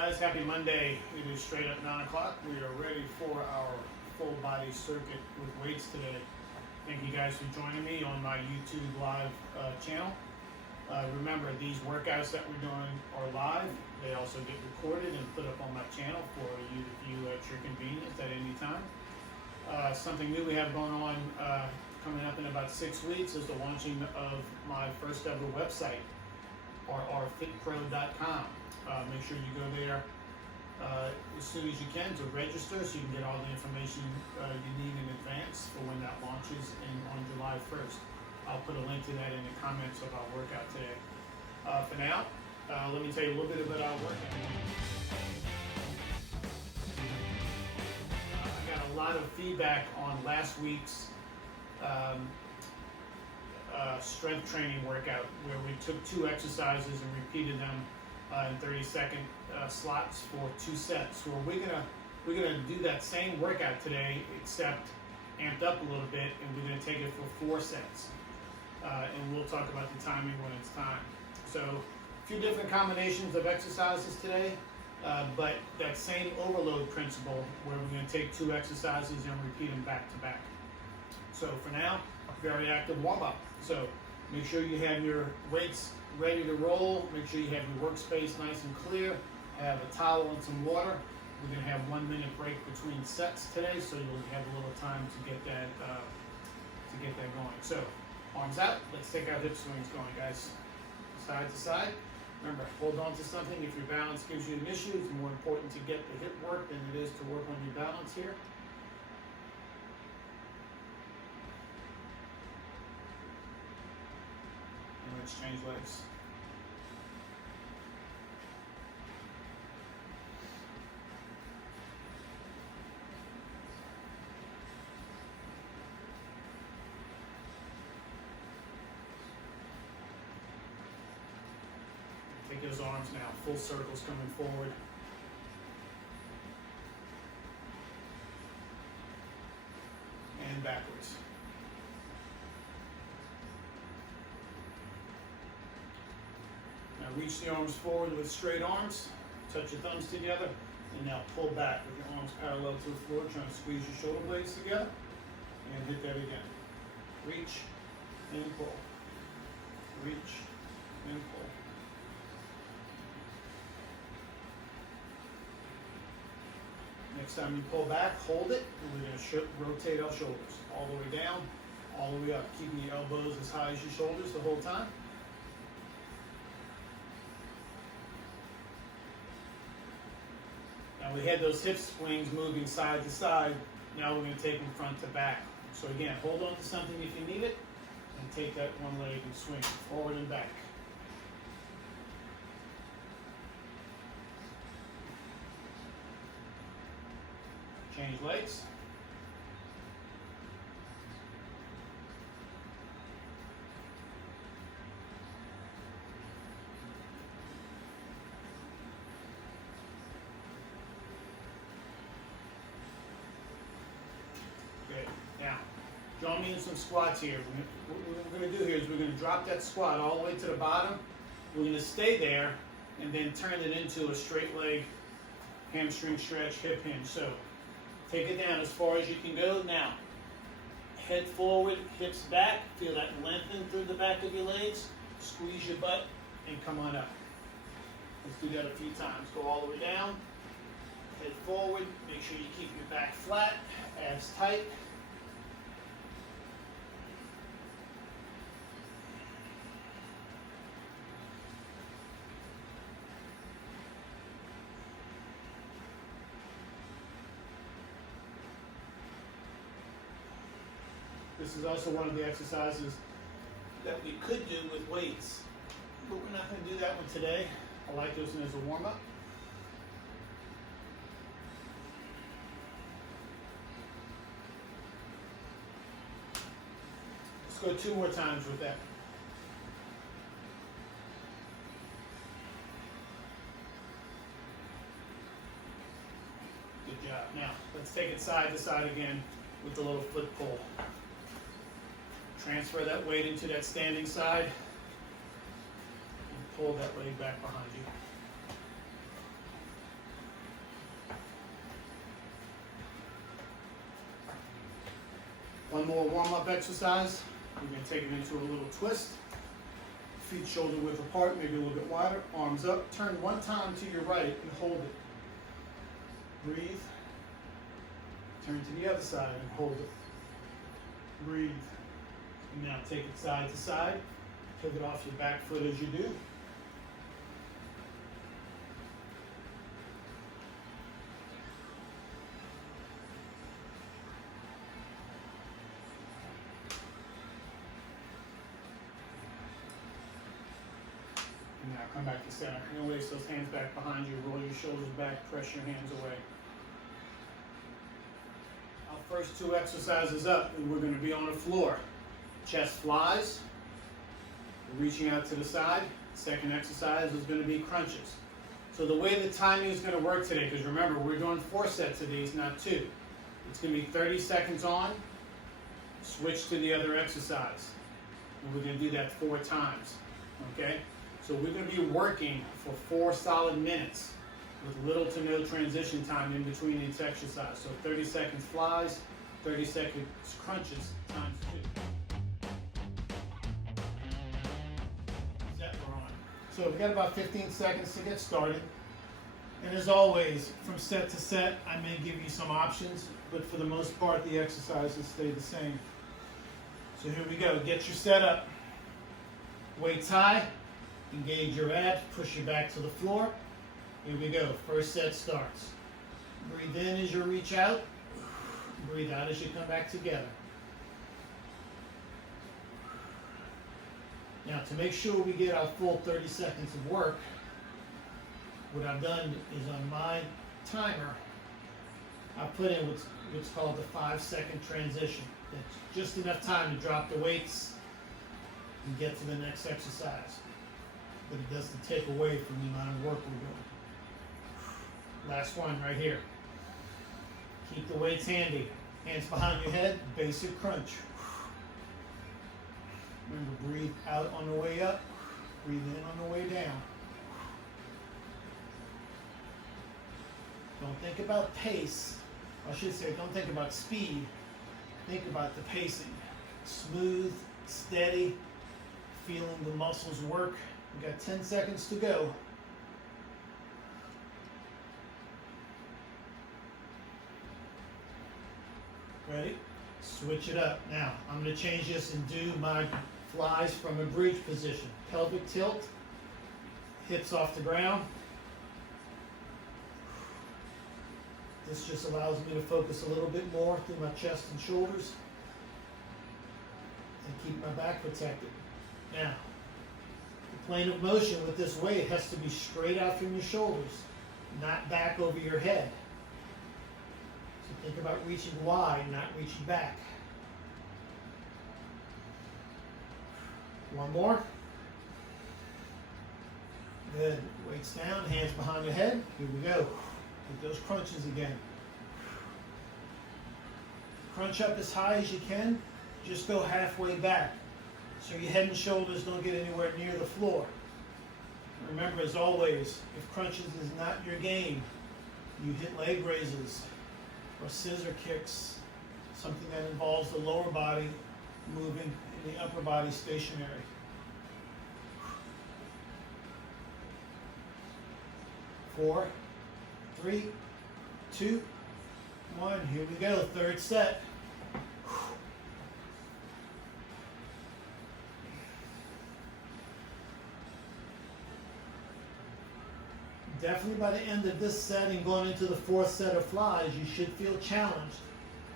guys, happy Monday. It is straight up 9 o'clock. We are ready for our full body circuit with weights today. Thank you guys for joining me on my YouTube live channel. Remember, these workouts that we're doing are live. They also get recorded and put up on my channel for you to view at your convenience at any time. Something new we have going on coming up in about 6 weeks is the launching of my first ever website, rrfitpro.com. Make sure you go there as soon as you can to register so you can get all the information you need in advance for when that launches on July 1st. I'll put a link to that in the comments of our workout today. For now, let me tell you a little bit about our workout. I got a lot of feedback on last week's strength training workout where we took 2 exercises and repeated them in 30-second slots for 2 sets. Well, we're gonna do that same workout today, except amped up a little bit, and we're gonna take it for 4 sets. And we'll talk about the timing when it's time. So, a few different combinations of exercises today, but that same overload principle where we're gonna take 2 exercises and repeat them back to back. So for now, very active warm-up. So make sure you have your weights ready to roll. Make sure you have your workspace nice and clear. Have a towel and some water. We're going to have 1 minute break between sets today, so you'll have a little time to get that going. So arms out. Let's take our hip swings going, guys. Side to side. Remember, hold on to something. If your balance gives you an issue, it's more important to get the hip work than it is to work on your balance here. Let's change legs. Take those arms now, full circles coming forward. And backwards. Now reach the arms forward with straight arms, touch your thumbs together, and now pull back with your arms parallel to the floor, trying to squeeze your shoulder blades together, and hit that again. Reach and pull. Reach and pull. Next time you pull back, hold it, and we're going to rotate our shoulders all the way down, all the way up, keeping your elbows as high as your shoulders the whole time. Now we had those hip swings moving side to side. Now we're going to take them front to back. So again, hold on to something if you need it, and take that one leg and swing forward and back. Change legs. Good. Now, join me in some squats here. What we're going to do here is we're going to drop that squat all the way to the bottom. We're going to stay there and then turn it into a straight leg hamstring stretch, hip hinge. So take it down as far as you can go. Now, head forward, hips back. Feel that lengthen through the back of your legs. Squeeze your butt and come on up. Let's do that a few times. Go all the way down. Head forward. Make sure you keep your back flat, abs tight. This is also one of the exercises that we could do with weights, but we're not going to do that one today. I like this one as a warm-up. Let's go 2 more times with that. Good job. Now, let's take it side to side again with the little foot pull. Transfer that weight into that standing side and pull that leg back behind you. more warm-up exercise. We're going to take it into a little twist. Feet shoulder width apart, maybe a little bit wider. Arms up. Turn one time to your right and hold it. Breathe. Turn to the other side and hold it. Breathe. And now take it side to side. Pivot off your back foot as you do. And now come back to center. And release those hands back behind you. Roll your shoulders back. Press your hands away. Our first two exercises up, and we're going to be on the floor. Chest flies. We're reaching out to the side. Second exercise is going to be crunches. So the way the timing is going to work today, because remember, we're doing 4 sets of these, not 2. It's going to be 30 seconds on, switch to the other exercise. And we're going to do that 4 times. Okay? So we're going to be working for 4 solid minutes with little to no transition time in between each exercise. So 30 seconds flies, 30 seconds crunches times 2. Set we're on. So we've got about 15 seconds to get started. And as always, from set to set, I may give you some options, but for the most part, the exercises stay the same. So here we go. Get your setup. Weights high. Engage your abs. Push your back to the floor. Here we go. First set starts. Breathe in as you reach out. Breathe out as you come back together. Now, to make sure we get our full 30 seconds of work, what I've done is on my timer, I put in what's called the 5-second transition. That's just enough time to drop the weights and get to the next exercise. But it doesn't take away from the amount of work we're doing. Last one right here. Keep the weights handy. Hands behind your head, basic crunch. Remember, breathe out on the way up, breathe in on the way down. Don't think about pace. I should say, don't think about speed. Think about the pacing. Smooth, steady, feeling the muscles work. We've got 10 seconds to go. Ready? Switch it up. Now, I'm going to change this and do my flies from a bridge position. Pelvic tilt, hips off the ground. This just allows me to focus a little bit more through my chest and shoulders and keep my back protected. Now, the plane of motion with this weight has to be straight out from your shoulders, not back over your head. So think about reaching wide, not reaching back. One more. Good. Weights down, hands behind your head. Here we go. With those crunches again. Crunch up as high as you can. Just go halfway back, so your head and shoulders don't get anywhere near the floor. Remember, as always, if crunches is not your game, you hit leg raises or scissor kicks, something that involves the lower body moving and the upper body stationary. Four, 3, 2, 1. Here we go. Third set. Definitely by the end of this set and going into the 4th set of flies, you should feel challenged.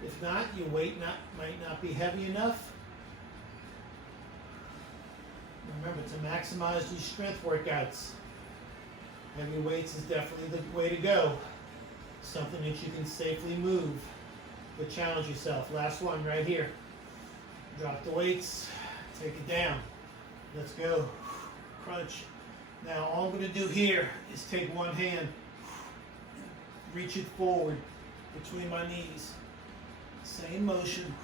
If not, your weight might not be heavy enough. Remember, to maximize these strength workouts, heavy weights is definitely the way to go. Something that you can safely move, but challenge yourself. Last one right here. Drop the weights, take it down. Let's go. Crunch. Now all I'm going to do here is take one hand, reach it forward between my knees. Same motion.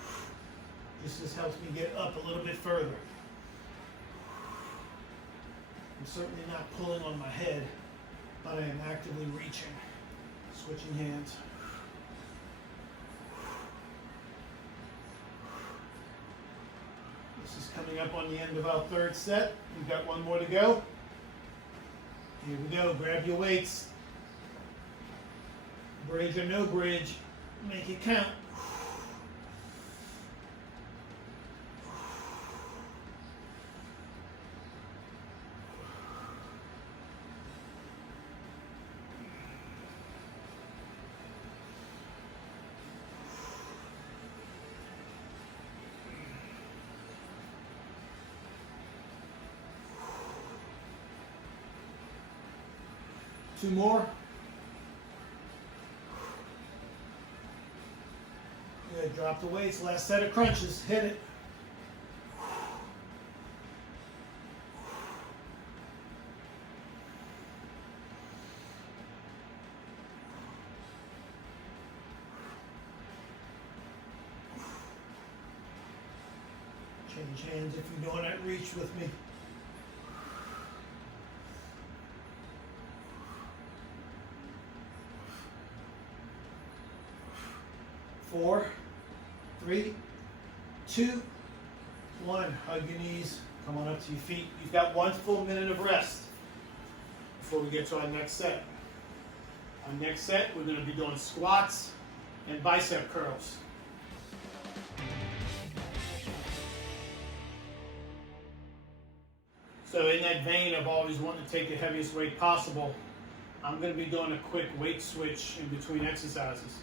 This helps me get up a little bit further. I'm certainly not pulling on my head, but I am actively reaching. Switching hands. This is coming up on the end of our third set. We've got one more to go. Here we go. Grab your weights. Bridge or no bridge, make it count. Two more. Good, drop the weights, last set of crunches, hit it. Change hands if you're doing that reach with me. Four, three, two, one. Hug your knees. Come on up to your feet. You've got 1 full minute of rest before we get to our next set. Our next set, we're going to be doing squats and bicep curls. So in that vein of always wanting to take the heaviest weight possible, I'm going to be doing a quick weight switch in between exercises.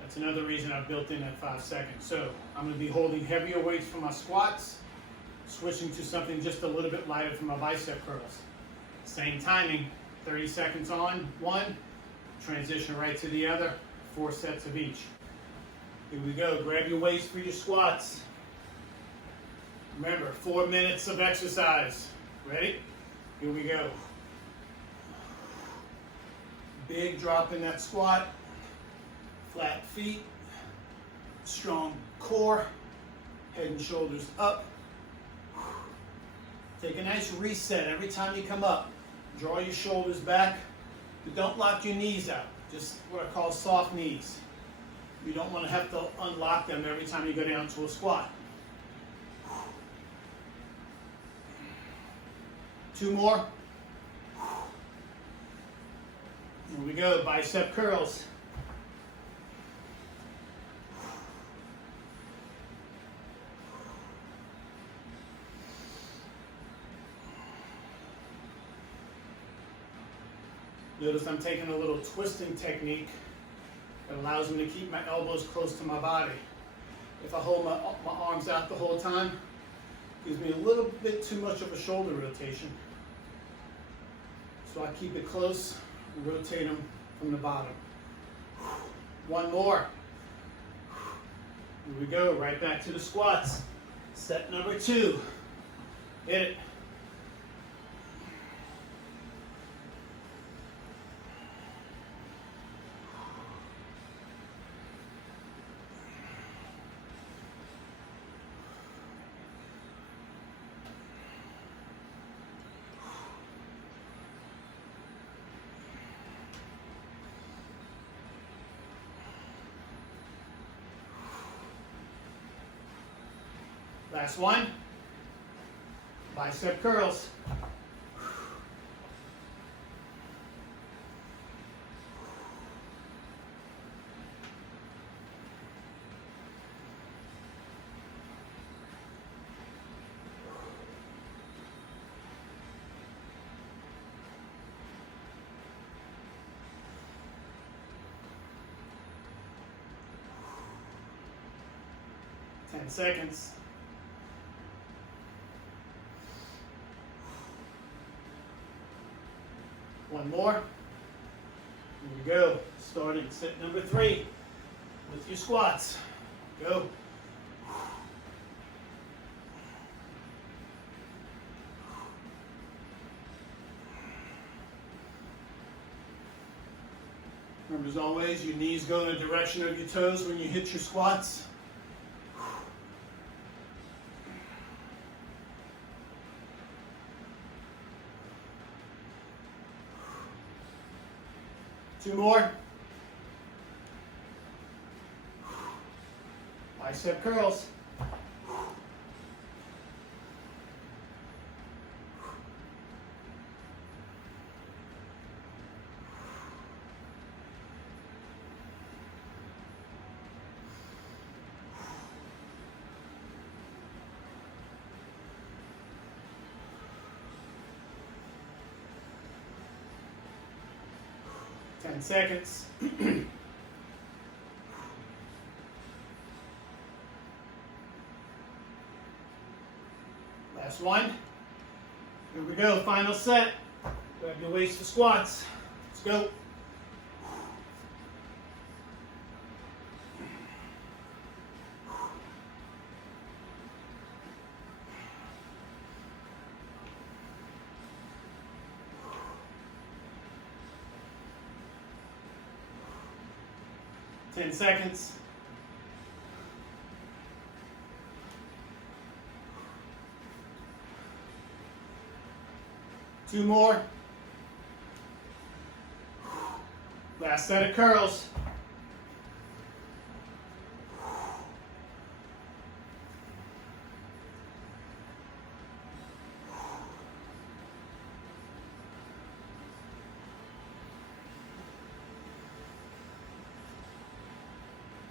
That's another reason I built in that 5 seconds. So I'm going to be holding heavier weights for my squats, switching to something just a little bit lighter for my bicep curls. Same timing, 30 seconds on one, transition right to the other, 4 sets of each. Here we go, grab your weights for your squats. Remember, 4 minutes of exercise. Ready? Here we go. Big drop in that squat. Flat feet, strong core, head and shoulders up. Take a nice reset every time you come up. Draw your shoulders back, but don't lock your knees out. Just what I call soft knees. You don't want to have to unlock them every time you go down to a squat. 2 more. Here we go, bicep curls. Notice I'm taking a little twisting technique that allows me to keep my elbows close to my body. If I hold my arms out the whole time, it gives me a little bit too much of a shoulder rotation. So I keep it close and rotate them from the bottom. 1 more. Here we go, right back to the squats. Set number 2. Hit it. Last one, bicep curls. Ten seconds. One more. Here we go. Starting set number 3 with your squats. Go. Remember, as always, your knees go in the direction of your toes when you hit your squats. Two more. Bicep curls. 10 seconds. Last one. Here we go, final set. Grab your weights for squats. Let's go. Ten seconds. Two more. Last set of curls.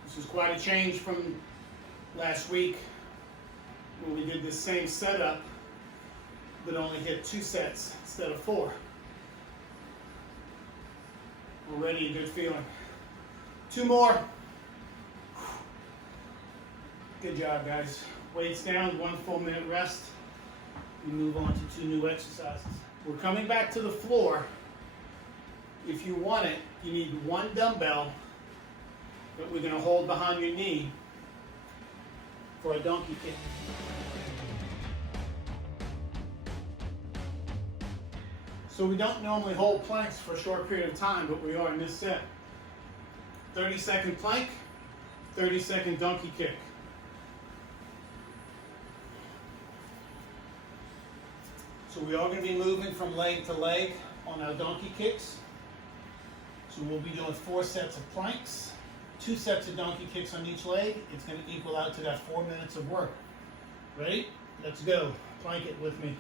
This is quite a change from last week when we did this same setup but only hit 2 sets instead of 4. Already a good feeling. 2 more. Good job, guys. Weights down, 1 full minute rest. We move on to 2 new exercises. We're coming back to the floor. If you want it, you need 1 dumbbell that we're going to hold behind your knee for a donkey kick. So we don't normally hold planks for a short period of time, but we are in this set. 30-second plank, 30-second donkey kick. So we are going to be moving from leg to leg on our donkey kicks. So we'll be doing 4 sets of planks, 2 sets of donkey kicks on each leg. It's going to equal out to that 4 minutes of work. Ready? Let's go. Plank it with me.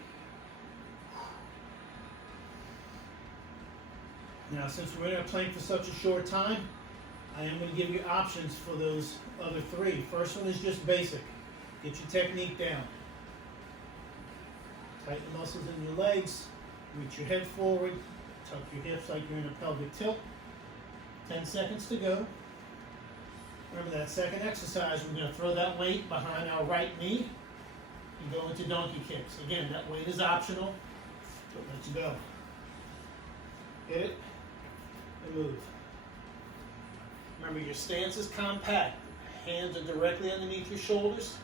Now, since we're in a plank for such a short time, I am going to give you options for those other 3. First one is just basic. Get your technique down. Tighten the muscles in your legs. Reach your head forward. Tuck your hips like you're in a pelvic tilt. 10 seconds to go. Remember that second exercise, we're going to throw that weight behind our right knee and go into donkey kicks. Again, that weight is optional, but let's go. Hit it and move. Remember, your stance is compact. Hands are directly underneath your shoulders.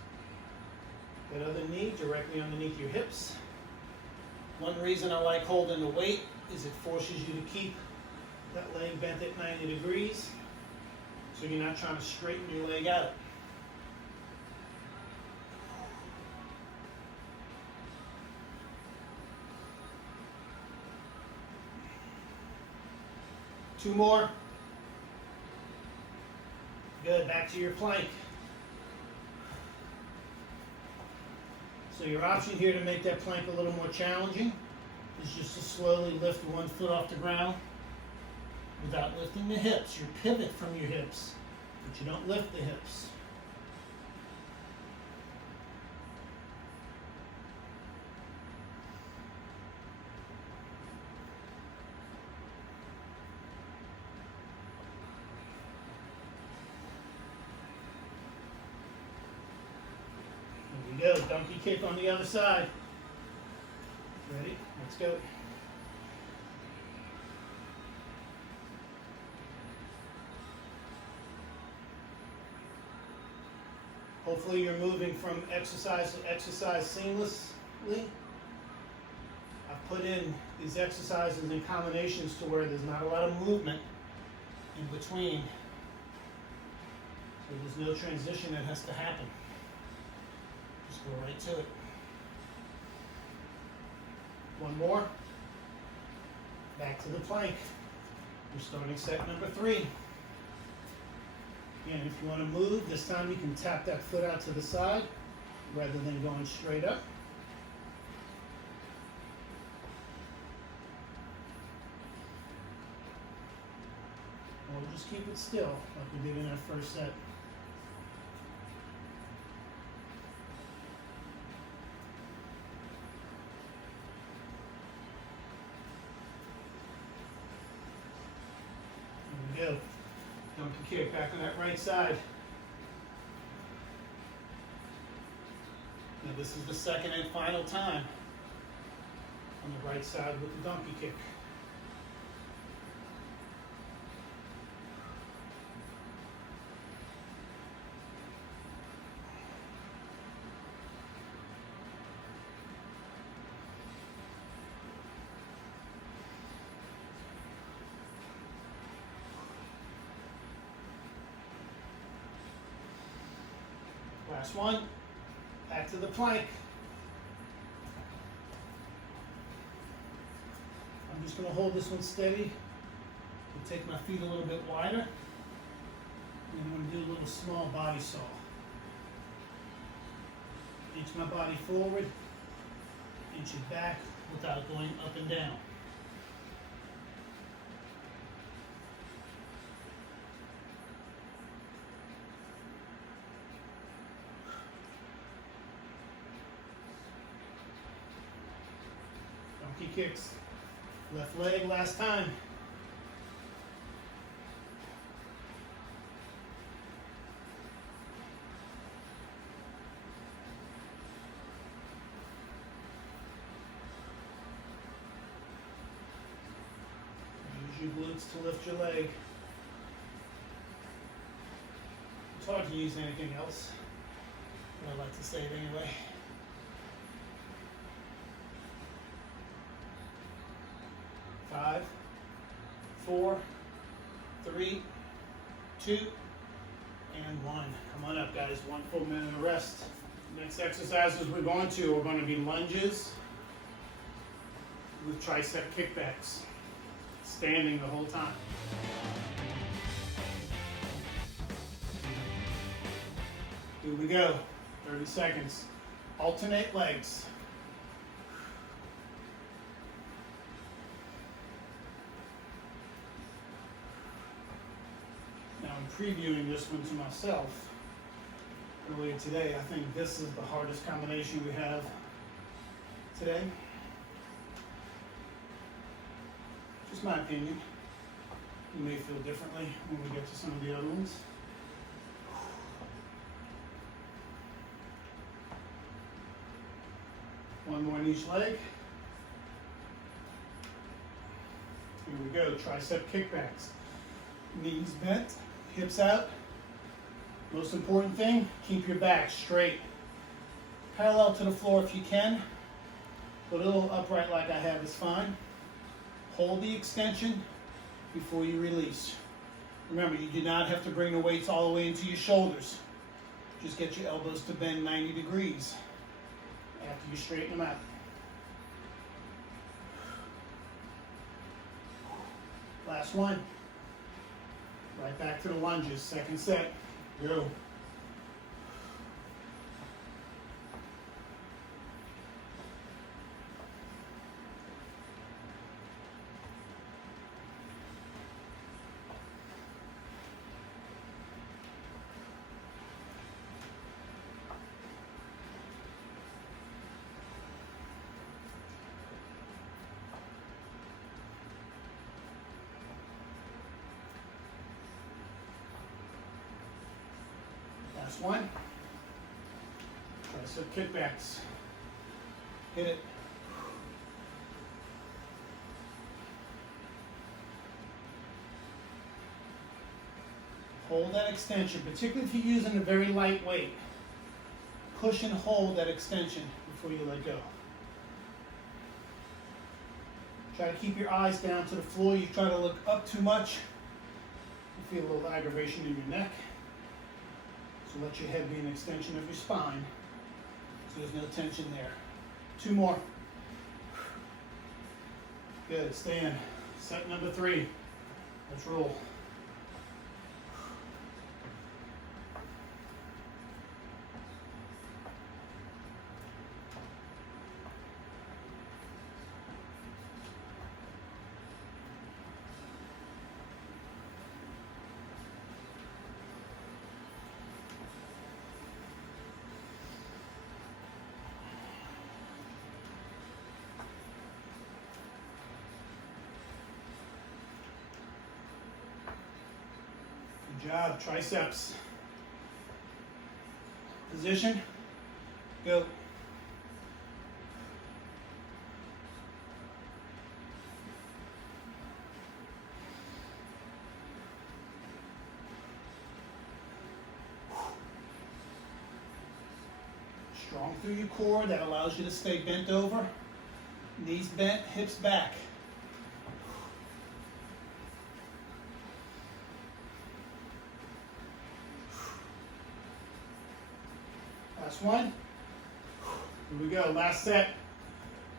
That other knee directly underneath your hips. One reason I like holding the weight is it forces you to keep that leg bent at 90 degrees, so you're not trying to straighten your leg out. Two more. Good, back to your plank. So your option here to make that plank a little more challenging is just to slowly lift 1 foot off the ground without lifting the hips. You pivot from your hips, but you don't lift the hips. There we go, donkey kick on the other side. Ready? Let's go. Hopefully you're moving from exercise to exercise seamlessly. I've put in these exercises in combinations to where there's not a lot of movement in between. So there's no transition that has to happen. Just go right to it. One more. Back to the plank. We're starting set number 3. Again, if you want to move, this time you can tap that foot out to the side rather than going straight up. Or just keep it still like we did in our first set. go. Donkey kick back on that right side. Now this is the second and final time on the right side with the donkey kick. Last one, back to the plank. I'm just going to hold this one steady. I'll take my feet a little bit wider. And I'm going to do a little small body saw. Inch my body forward, inch it back without going up and down. Donkey kicks. Left leg last time. Use your glutes to lift your leg. It's hard to use anything else, but I like to say it anyway. 5, 4, 3, 2, and 1. Come on up, guys. 1 full minute of rest. Next exercises we're going to be lunges with tricep kickbacks. Standing the whole time. Here we go. 30 seconds. Alternate legs. I'm previewing this one to myself earlier today. I think this is the hardest combination we have today. Just my opinion. You may feel differently when we get to some of the other ones. One more in each leg. Here we go, tricep kickbacks. Knees bent, hips out. Most important thing, keep your back straight. Parallel to the floor if you can, but a little upright like I have is fine. Hold the extension before you release. Remember, you do not have to bring the weights all the way into your shoulders. Just get your elbows to bend 90 degrees after you straighten them out. Last one. Right back to the lunges, second set. Go. Last one. Tricep kickbacks. Hit it. Hold that extension, particularly if you're using a very light weight. Push and hold that extension before you let go. Try to keep your eyes down to the floor. You try to look up too much, you feel a little aggravation in your neck. So let your head be an extension of your spine, so there's no tension there. 2 more. Good, stay in. Set number 3. Let's roll. Good job, triceps. Position, go. Strong through your core, that allows you to stay bent over. Knees bent, hips back. Last one. Here we go, last set.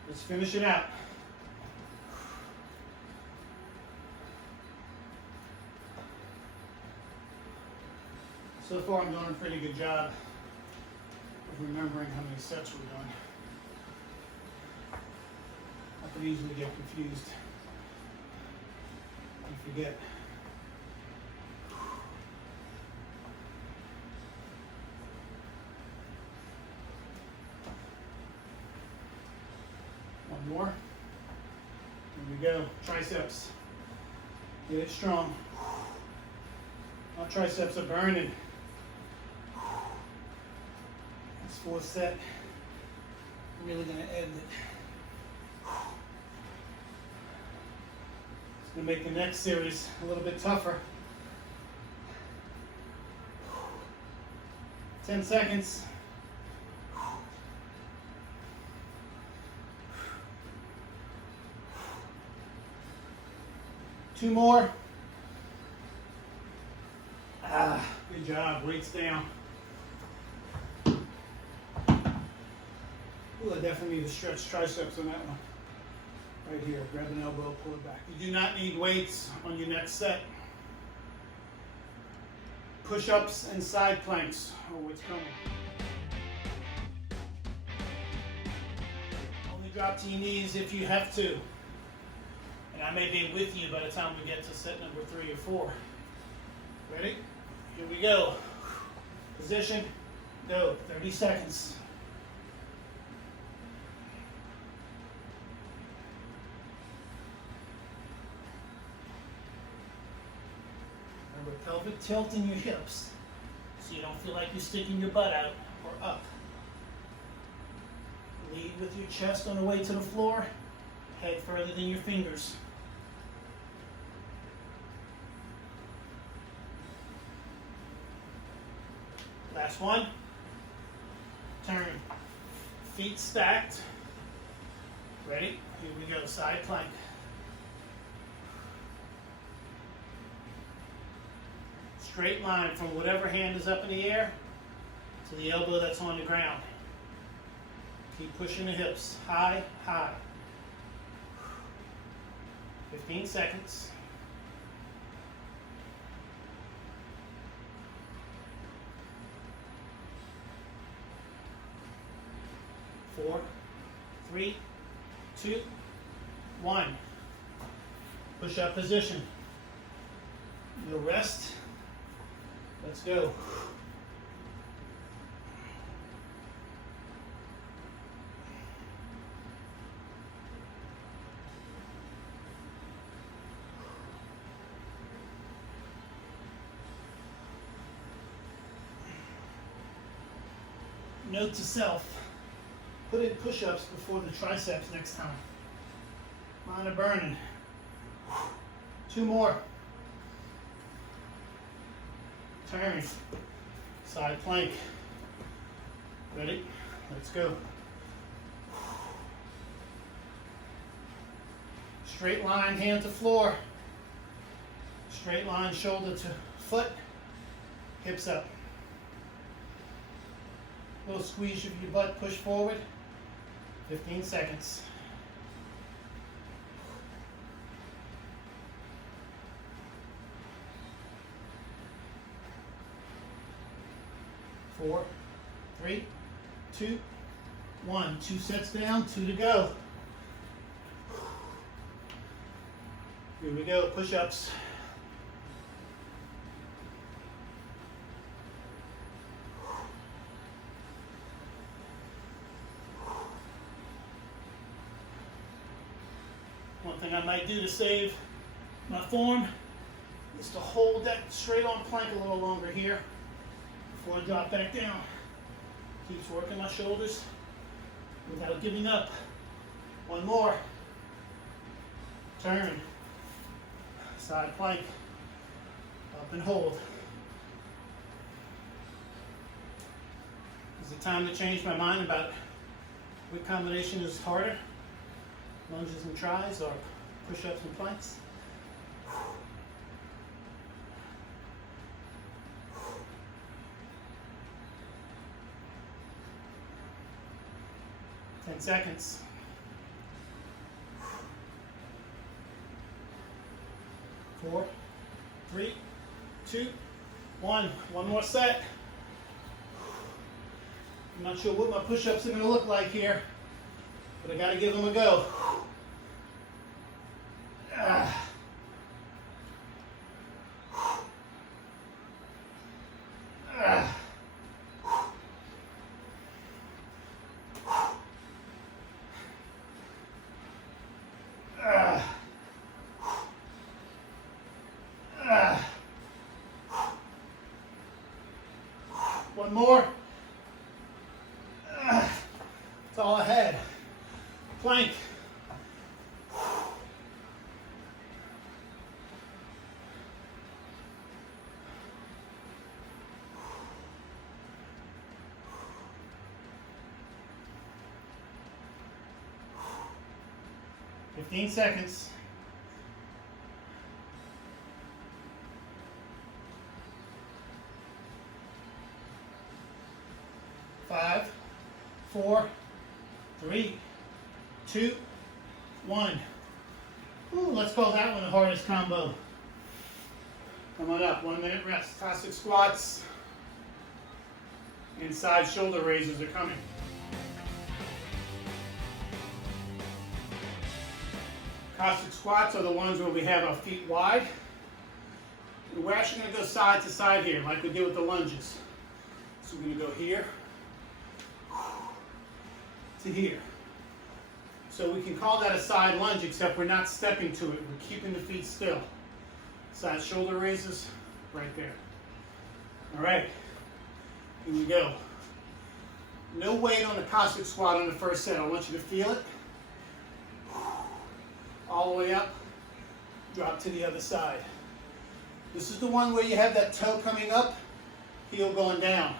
Let's finish it out. So far I'm doing a pretty good job of remembering how many sets we're doing. I could easily get confused and forget. One more. Here we go. Triceps. Get it strong. My triceps are burning. This fourth set, I'm really going to end it. It's going to make the next series a little bit tougher. 10 seconds. Two more. Good job. Weights down. Ooh, I definitely need to stretch triceps on that one. Right here. Grab an elbow, pull it back. You do not need weights on your next set. Push-ups and side planks are what's coming. Only drop to your knees if you have to. And I may be with you by the time we get to set number 3 or 4. Ready? Here we go. Position, go. 30 seconds. Remember, pelvic tilt in your hips so you don't feel like you're sticking your butt out or up. Lead with your chest on the way to the floor, head further than your fingers. Last one. Turn. Feet stacked. Ready? Here we go. Side plank. Straight line from whatever hand is up in the air to the elbow that's on the ground. Keep pushing the hips. High, high. 15 seconds. 4, 3, 2, 1. Push up position. You'll rest. Let's go. Note to self. Put in push-ups before the triceps next time. Mine are burning. 2 more. Turn. Side plank. Ready? Let's go. Straight line, hand to floor. Straight line, shoulder to foot. Hips up. Little squeeze of your butt, push forward. 15 seconds. 4, 3, 2, 1. 2 sets down, 2 to go. Here we go, push-ups. One thing I might do to save my form is to hold that straight on plank a little longer here before I drop back down. Keeps working my shoulders without giving up. One more. Turn. Side plank. Up and hold. Is it time to change my mind about what combination is harder? Lunges and tries or push-ups and planks? 10 seconds. 4, 3, 2, 1. One more set. I'm not sure what my push-ups are going to look like here, but I got to give them a go. One more. That's all I had. Plank. Fifteen seconds. 5, 4, 3, 2, 1. Ooh, let's call that one the hardest combo. Come on up, 1 minute rest. Classic squats and side shoulder raises are coming. Classic squats are the ones where we have our feet wide. We're actually going to go side to side here, like we did with the lunges. So we're going to go here to here. So we can call that a side lunge, except we're not stepping to it. We're keeping the feet still. Side shoulder raises, right there. All right, here we go. No weight on the Cossack squat on the first set. I want you to feel it. All the way up, drop to the other side. This is the one where you have that toe coming up, heel going down.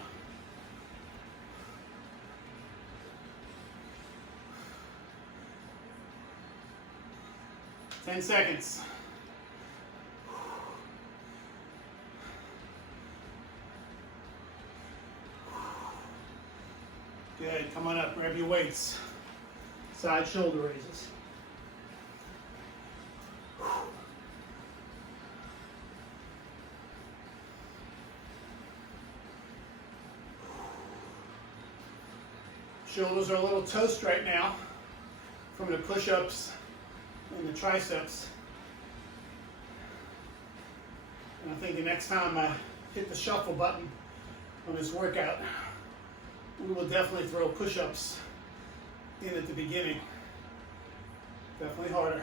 Ten seconds. Good, come on up, grab your weights. Side shoulder raises. Shoulders are a little toast right now from the push-ups and the triceps. And I think the next time I hit the shuffle button on this workout, we will definitely throw push-ups in at the beginning. Definitely harder.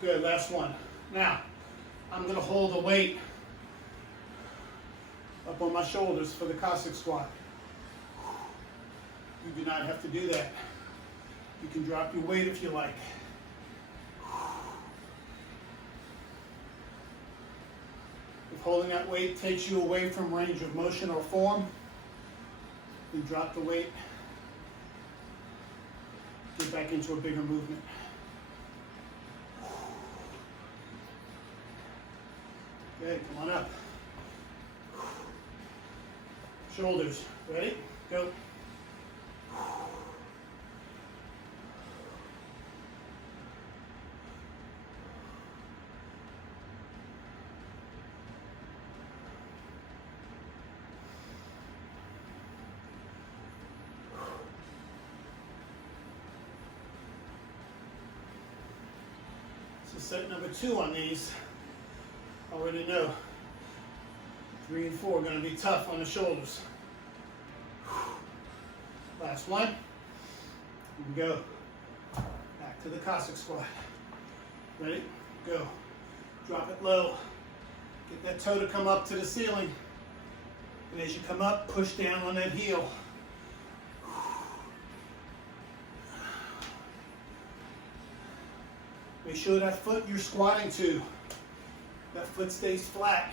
Good, last one. Now, I'm going to hold a weight up on my shoulders for the Cossack squat. You do not have to do that. You can drop your weight if you like. If holding that weight takes you away from range of motion or form, you drop the weight, get back into a bigger movement. Good, come on up. Shoulders, ready? Go. So set number 2 on these, already know. 3 and 4 are going to be tough on the shoulders. Last one. Here we go. Back to the Cossack squat. Ready? Go. Drop it low. Get that toe to come up to the ceiling. And as you come up, push down on that heel. Make sure that foot you're squatting to, that foot stays flat.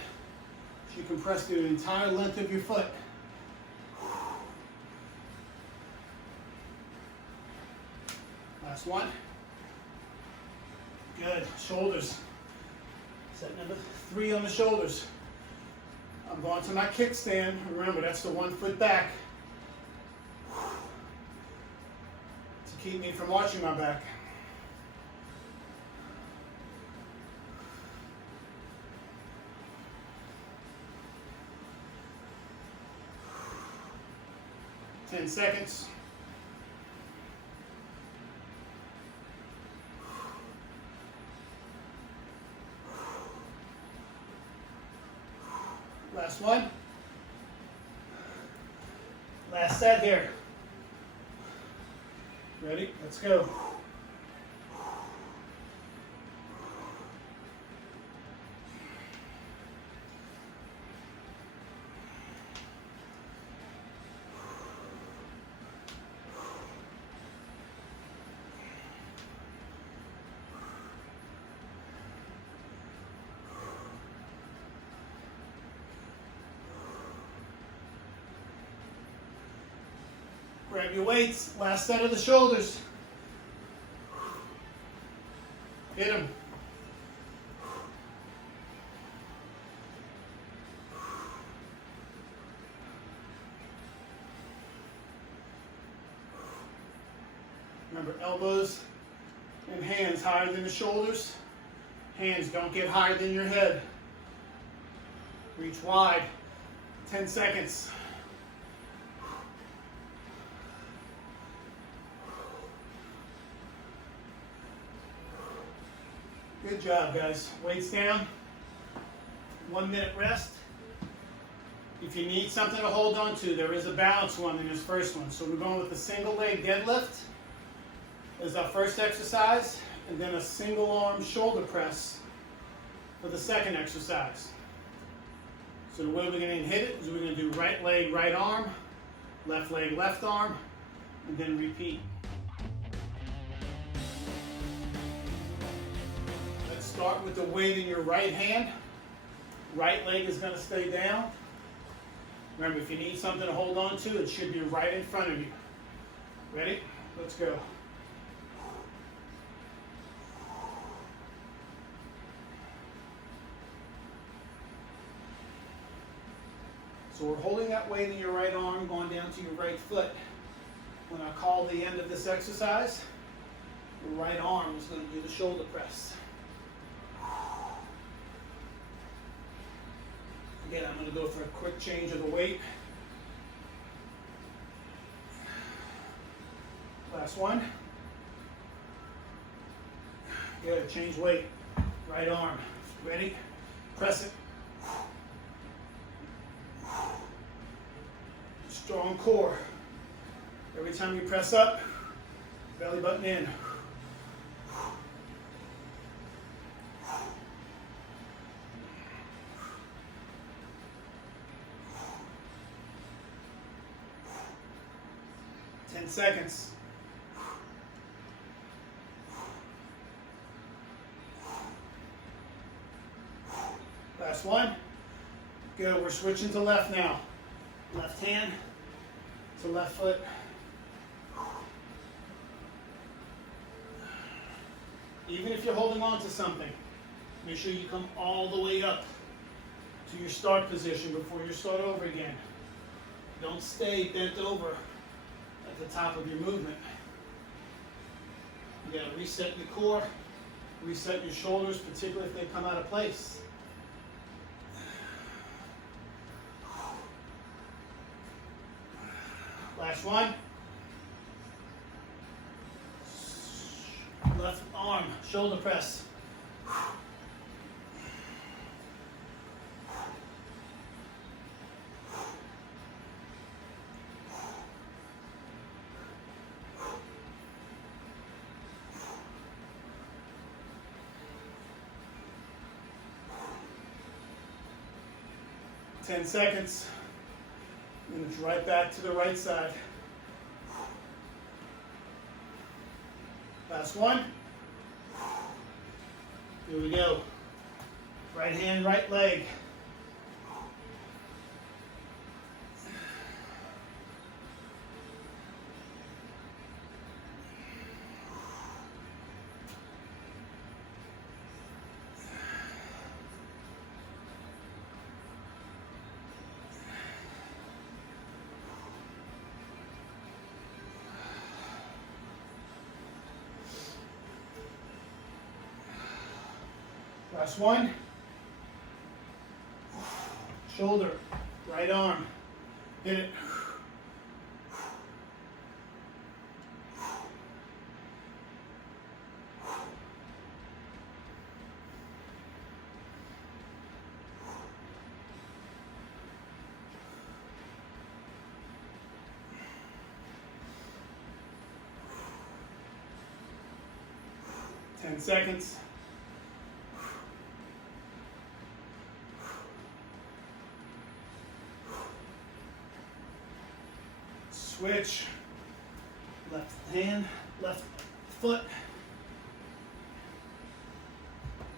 So you compress through the entire length of your foot. Last one. Good. Shoulders. Set number 3 on the shoulders. I'm going to my kickstand. Remember, that's the 1 foot back to keep me from arching my back. Ten seconds. Last one. Last set here. Ready? Let's go. Grab your weights, last set of the shoulders. Hit them. Remember, elbows and hands higher than the shoulders. Hands don't get higher than your head. Reach wide. 10 seconds. Good job, guys. Weights down. 1 minute rest. If you need something to hold on to, there is a balance one in this first one. So we're going with the single leg deadlift as our first exercise, and then a single arm shoulder press for the second exercise. So the way we're going to hit it is we're going to do right leg, right arm, left leg, left arm, and then repeat. Start with the weight in your right hand. Right leg is going to stay down. Remember, if you need something to hold on to, it should be right in front of you. Ready? Let's go. So we're holding that weight in your right arm, going down to your right foot. When I call the end of this exercise, the right arm is going to do the shoulder press. Again, I'm going to go for a quick change of the weight. Last one. Good, change weight. Right arm. Ready? Press it. Strong core. Every time you press up, belly button in. Seconds. Last one. Good. We're switching to left now. Left hand to left foot. Even if you're holding on to something, make sure you come all the way up to your start position before you start over again. Don't stay bent over at the top of your movement. You gotta reset your core, reset your shoulders, particularly if they come out of place. Last one. Left arm, shoulder press. 10 seconds. And it's right back to the right side. Last one. Here we go. Right hand, right leg. Last one. Shoulder, right arm. Hit it. 10 seconds. Switch. Left hand, left foot.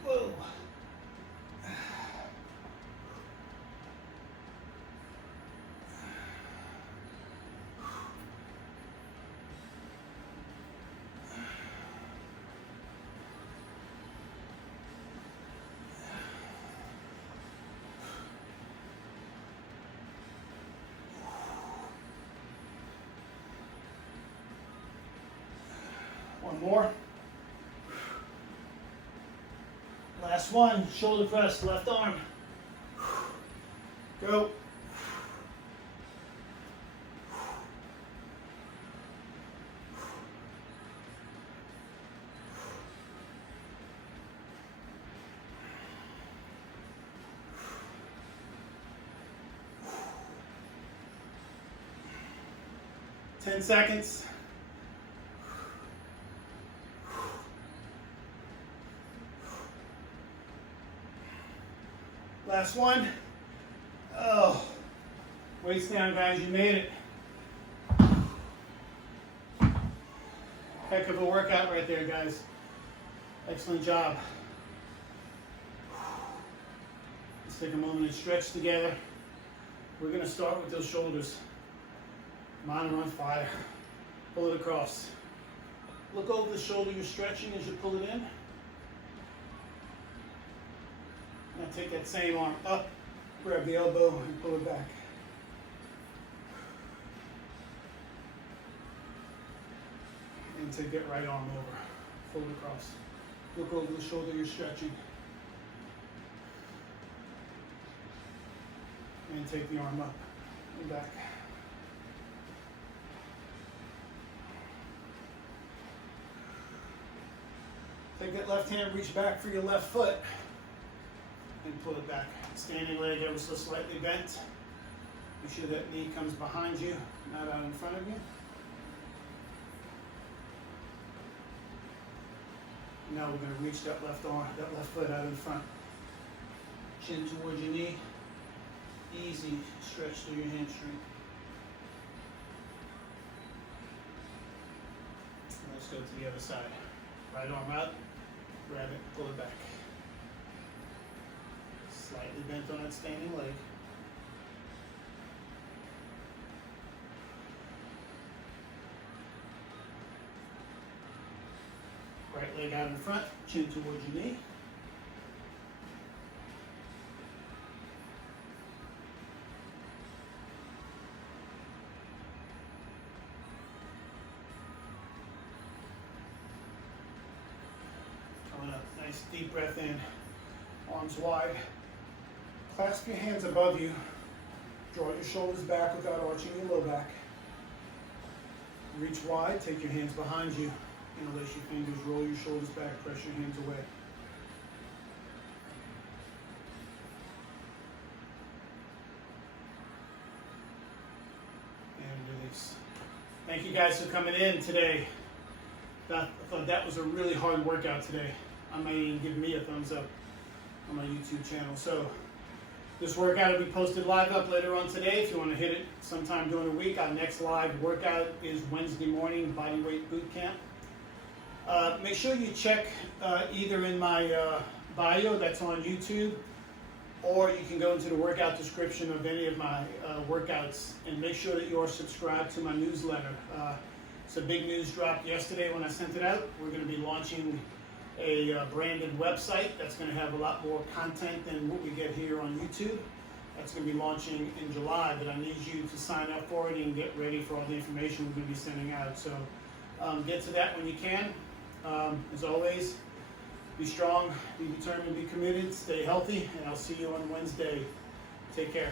Whoa. One more. Last one, shoulder press, left arm. Go. Ten seconds. Last one. Oh, weights down, guys. You made it. Heck of a workout right there, guys. Excellent job. Let's take a moment and stretch together. We're going to start with those shoulders. Mine are on fire. Pull it across. Look over the shoulder you're stretching as you pull it in. Now take that same arm up, grab the elbow, and pull it back. And take that right arm over, pull it across. Look over the shoulder you're stretching. And take the arm up and back. Take that left hand, reach back for your left foot. And pull it back. Standing leg ever so slightly bent. Make sure that knee comes behind you, not out in front of you. Now we're going to reach that left arm, that left foot out in front. Chin towards your knee. Easy stretch through your hamstring. Let's go to the other side. Right arm out, grab it, pull it back. Slightly bent on that standing leg. Right leg out in front, chin towards your knee. Coming up, nice deep breath in, arms wide. Clasp your hands above you. Draw your shoulders back without arching your low back. Reach wide, take your hands behind you. Interlace your fingers, roll your shoulders back, press your hands away. And release. Thank you guys for coming in today. I thought that was a really hard workout today. I might even give me a thumbs up on my YouTube channel. So This workout will be posted live up later on today if you want to hit it sometime during the week. Our next live workout is Wednesday morning, bodyweight boot camp. Make sure you check either in my bio that's on YouTube, or you can go into the workout description of any of my workouts, and make sure that you're subscribed to my newsletter. It's a big news dropped yesterday when I sent it out. We're going to be launching a branded website that's going to have a lot more content than what we get here on YouTube. That's going to be launching in July, but I need you to sign up for it and get ready for all the information we're going to be sending out. So get to that when you can. As always, be strong, be determined, be committed, stay healthy, and I'll see you on Wednesday. Take care.